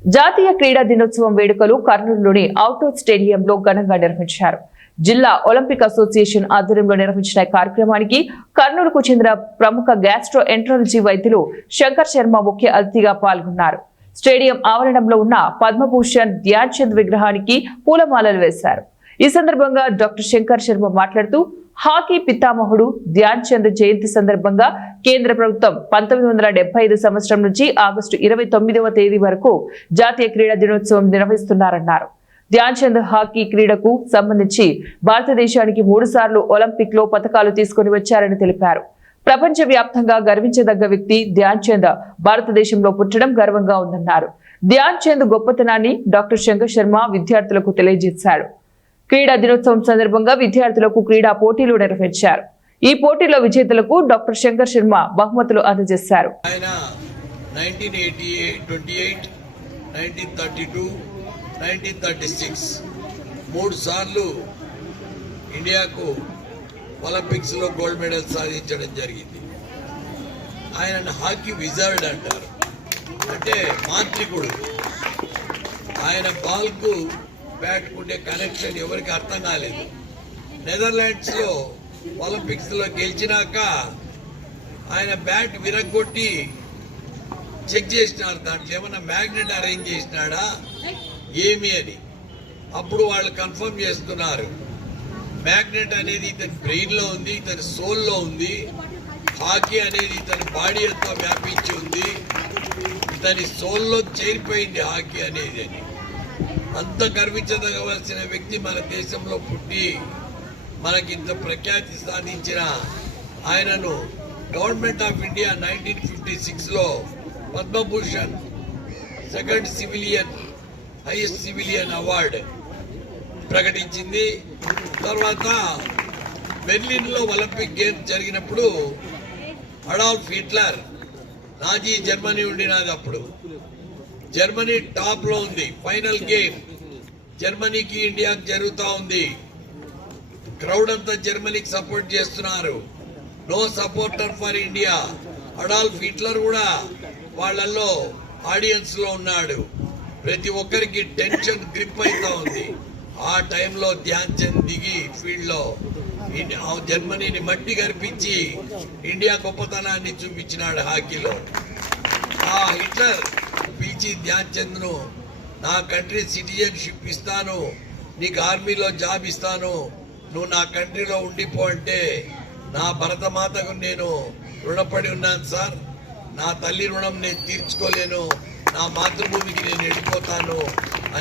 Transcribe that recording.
జాతీయ క్రీడా దినోత్సవం వేడుకలు కర్నూలులోని అవుట్డోర్ స్టేడియంలో ఘనంగా నిర్వహించారు. జిల్లా ఒలింపిక్ అసోసియేషన్ ఆధ్వర్యంలో నిర్వహించిన కార్యక్రమానికి కర్నూలుకు చెందిన ప్రముఖ గ్యాస్ట్రో ఎంట్రాలజీ వైద్యులు శంకర్ శర్మ ముఖ్య అతిథిగా పాల్గొన్నారు. స్టేడియం ఆవరణంలో ఉన్న పద్మభూషణ్ ధ్యాన్ చంద్ విగ్రహానికి పూలమాలలు వేశారు. ఈ సందర్భంగా డాక్టర్ శంకర్ శర్మ మాట్లాడుతూ హాకీ పితామహుడు ధ్యాన్ చంద్ జయంతి సందర్భంగా కేంద్ర ప్రభుత్వం 1975 సంవత్సరం నుంచి ఆగస్టు 29వ తేదీ వరకు జాతీయ క్రీడా దినోత్సవం నిర్వహిస్తున్నారన్నారు. ధ్యాన్ చంద్ హాకీ క్రీడకు సంబంధించి భారతదేశానికి 3 సార్లు ఒలింపిక్ లో పతకాలు తీసుకుని వచ్చారని తెలిపారు. ప్రపంచ వ్యాప్తంగా గర్వించదగ్గ వ్యక్తి ధ్యాన్ చంద్ భారతదేశంలో పుట్టడం గర్వంగా ఉందన్నారు. ధ్యాన్ చంద్ గొప్పతనాన్ని డాక్టర్ శంకర్ శర్మ విద్యార్థులకు తెలియజేశారు. క్రీడా దినోత్సవం సందర్భంగా విద్యార్థులకు క్రీడా పోటీలు నిర్వహించారు. ఈ పోటీలో విజేతలకు డాక్టర్ శంకర్ శర్మ బహుమతులు అందజేశారు. 3 సార్లు ఇండియాకు ఒలింపిక్స్ లో గోల్డ్ మెడల్ సాధించడం జరిగింది. ఆయన హాకీ విజార్డ్ అంటారు, అంటే మాంత్రికుడు. ఆయన బాల్ కు బ్యాట్ ఉండే కనెక్షన్ ఎవరికి అర్థం కాలేదు. నెదర్లాండ్స్ లో ఒలింపిక్స్ లో గెలిచినాక ఆయన బ్యాట్ విరగొట్టి చెక్ చేసినారు, దాంట్లో ఏమన్నా మ్యాగ్నెట్ అరేంజ్ చేసినాడా ఏమి అని. అప్పుడు వాళ్ళు కన్ఫర్మ్ చేస్తున్నారు, మ్యాగ్నెట్ అనేది ఇతని బ్రెయిన్ లో ఉంది, ఇతని సోల్ లో ఉంది. హాకీ అనేది ఇతని బాడీ అంతా వ్యాపించి ఉంది, ఇతని సోల్లో చేరిపోయింది హాకీ అనేది అని. అంత గర్వించదగవలసిన వ్యక్తి మన దేశంలో పుట్టి మనకింత ప్రఖ్యాతి సాధించిన ఆయనను గవర్నమెంట్ ఆఫ్ ఇండియా 1956లో Padma Bhushan second civilian highest civilian award ప్రకటించింది. తర్వాత బెర్లిన్లో ఒలింపిక్ గేమ్స్ జరిగినప్పుడు అడాల్ఫ్ హిట్లర్, నాజీ జర్మనీ ఉండినది అప్పుడు, జర్మనీ టాప్ లో ఉంది. ఫైనల్ గేమ్ జర్మనీకి ఇండియాకి జరుగుతూ ఉంది. క్రౌడ్ అంతా జర్మనీకి సపోర్ట్ చేస్తున్నారు. No supporter for India. Adolf Hitler కూడా వాళ్ళల్లో ఆడియన్స్ లో ఉన్నాడు. ప్రతి ఒక్కరికి టెన్షన్ గ్రిప్ అవుతా ఉంది. ఆ టైంలో ధ్యాన్ చంద్ దిగి ఫీల్డ్ లో జర్మనీని మట్టి కనిపించి ఇండియా గొప్పతనాన్ని చూపించినాడు హాకీలో. ఆ హిట్లర్ పిలిచి ధ్యాన్ చంద్ ను, నా కంట్రీ సిటిజన్షిప్ ఇస్తాను, నీకు ఆర్మీలో జాబ్ ఇస్తాను, నువ్వు నా కంట్రీలో ఉండిపో అంటే, నా భరతమాతకు నేను రుణపడి ఉన్నాను సార్, నా తల్లి రుణం నేను తీర్చుకోలేను, నా మాతృభూమికి నేను వెళ్ళిపోతాను,